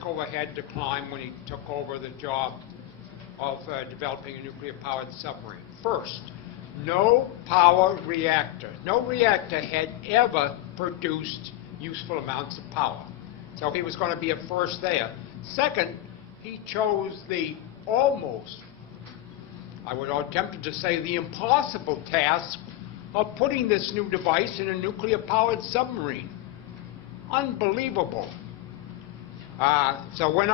Rickover had to climb when he took over the job of developing a nuclear-powered submarine. First, no power reactor. No reactor had ever produced useful amounts of power. So he was going to be a first there. Second, he chose the almost, I would be tempted to say, the impossible task of putting this new device in a nuclear-powered submarine. Unbelievable. So when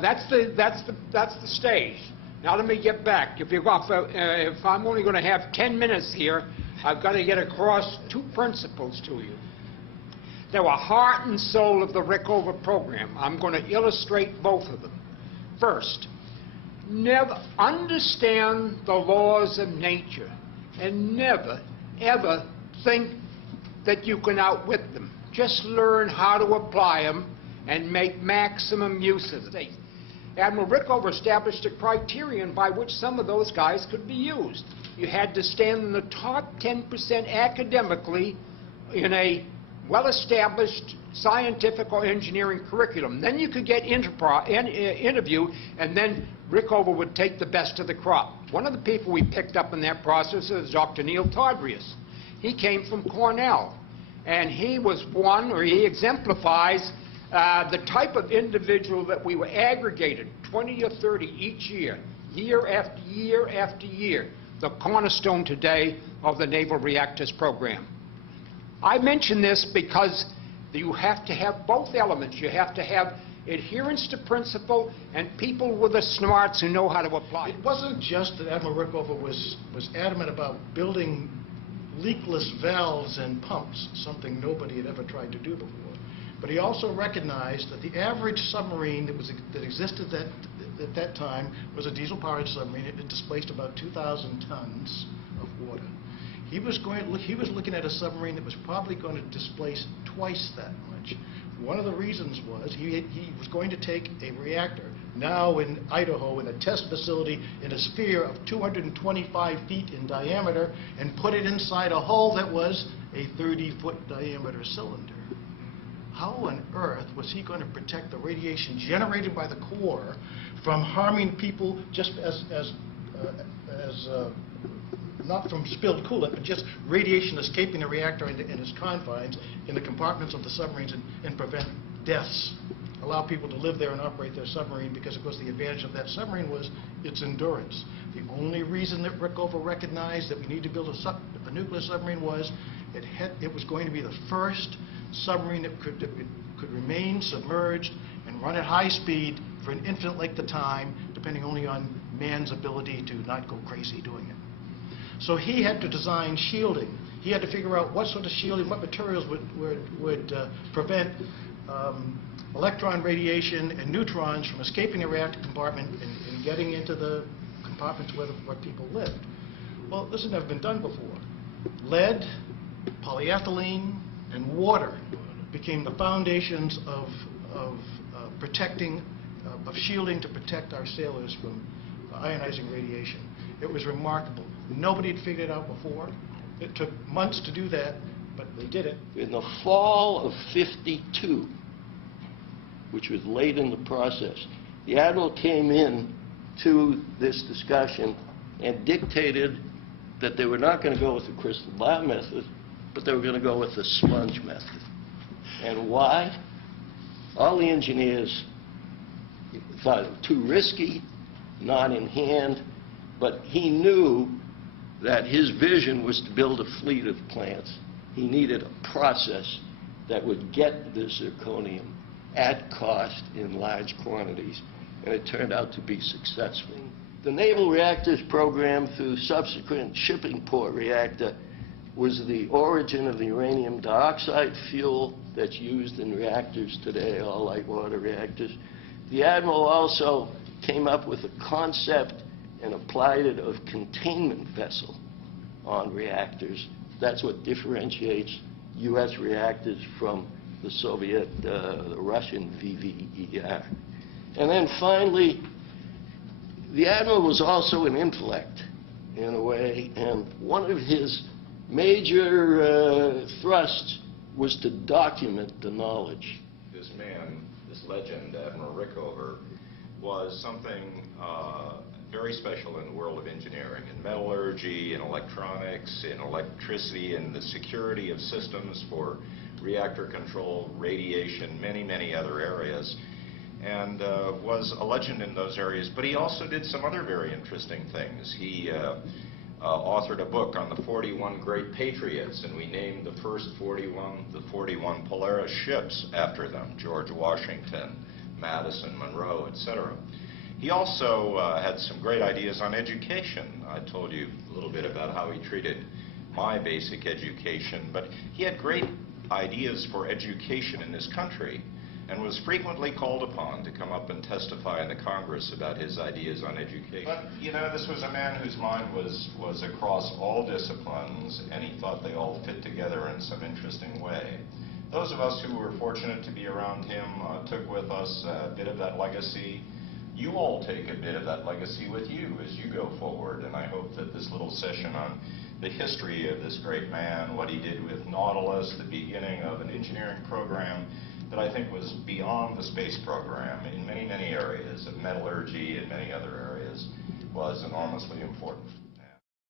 that's the stage. Now let me get back. If I'm only going to have 10 minutes here, I've got to get across two principles to you. They were heart and soul of the Rickover program. I'm going to illustrate both of them. First, never understand the laws of nature and never, ever think that you can outwit them. Just learn how to apply them and make maximum use of them. Admiral Rickover established a criterion by which some of those guys could be used. You had to stand in the top 10% academically in a well-established scientific or engineering curriculum. Then you could get interview, and then Rickover would take the best of the crop. One of the people we picked up in that process is Dr. Neil Todreas. He came from Cornell, and he was he exemplifies the type of individual that we were aggregated, 20 or 30 each year, year after year after year, the cornerstone today of the Naval Reactors program. I mention this because you have to have both elements. You have to have adherence to principle and people with the smarts who know how to apply it. It wasn't just that Admiral Rickover was adamant about building leakless valves and pumps, something nobody had ever tried to do before. But he also recognized that the average submarine that existed at that time was a diesel-powered submarine. It displaced about 2,000 tons of water. He was looking at a submarine that was probably going to displace twice that much. One of the reasons was he was going to take a reactor, now in Idaho, in a test facility in a sphere of 225 feet in diameter, and put it inside a hull that was a 30-foot diameter cylinder. How on earth was he going to protect the radiation generated by the core from harming people just not from spilled coolant, but just radiation escaping the reactor in its confines in the compartments of the submarines and prevent deaths? Allow people to live there and operate their submarine, because of course the advantage of that submarine was its endurance. The only reason that Rickover recognized that we need to build a nuclear submarine was it was going to be the first submarine that could remain submerged and run at high speed for an infinite length of time, depending only on man's ability to not go crazy doing it. So he had to design shielding. He had to figure out what sort of shielding, what materials would prevent electron radiation and neutrons from escaping the reactor compartment and getting into the compartments where people lived. Well, this has never been done before. Lead, polyethylene, and water became the foundations of shielding to protect our sailors from ionizing radiation. It was remarkable. Nobody had figured it out before. It took months to do that, but they did it. In the fall of '52, which was late in the process, the Admiral came in to this discussion and dictated that they were not going to go with the crystal ball method, but they were going to go with the sponge method. And why? All the engineers thought it was too risky, not in hand, but he knew that his vision was to build a fleet of plants. He needed a process that would get the zirconium at cost in large quantities, and it turned out to be successful. The Naval Reactors program, through subsequent shipping port reactor, was the origin of the uranium dioxide fuel that's used in reactors today, all light water reactors. The Admiral also came up with a concept and applied it of containment vessel on reactors. That's what differentiates U.S. reactors from the Soviet, the Russian VVER. And then finally, the Admiral was also an intellect in a way, and one of his major thrusts was to document the knowledge. this man, this legend, Admiral Rickover, was something very special in the world of engineering, in metallurgy, in electronics, in electricity, in the security of systems for reactor control, radiation, many, many other areas, and was a legend in those areas. But he also did some other very interesting things. He authored a book on the 41 Great Patriots, and we named the first 41 the 41 Polaris ships after them: George Washington, Madison, Monroe, etc. He also had some great ideas on education. I told you a little bit about how he treated my basic education, but he had great ideas for education in this country and was frequently called upon to come up and testify in the Congress about his ideas on education. But, you know, this was a man whose mind was across all disciplines, and he thought they all fit together in some interesting way. Those of us who were fortunate to be around him took with us a bit of that legacy. You all take a bit of that legacy with you as you go forward, and I hope that this little session on the history of this great man, what he did with Nautilus, the beginning of an engineering program that I think was beyond the space program in many, many areas of metallurgy and many other areas, was enormously important.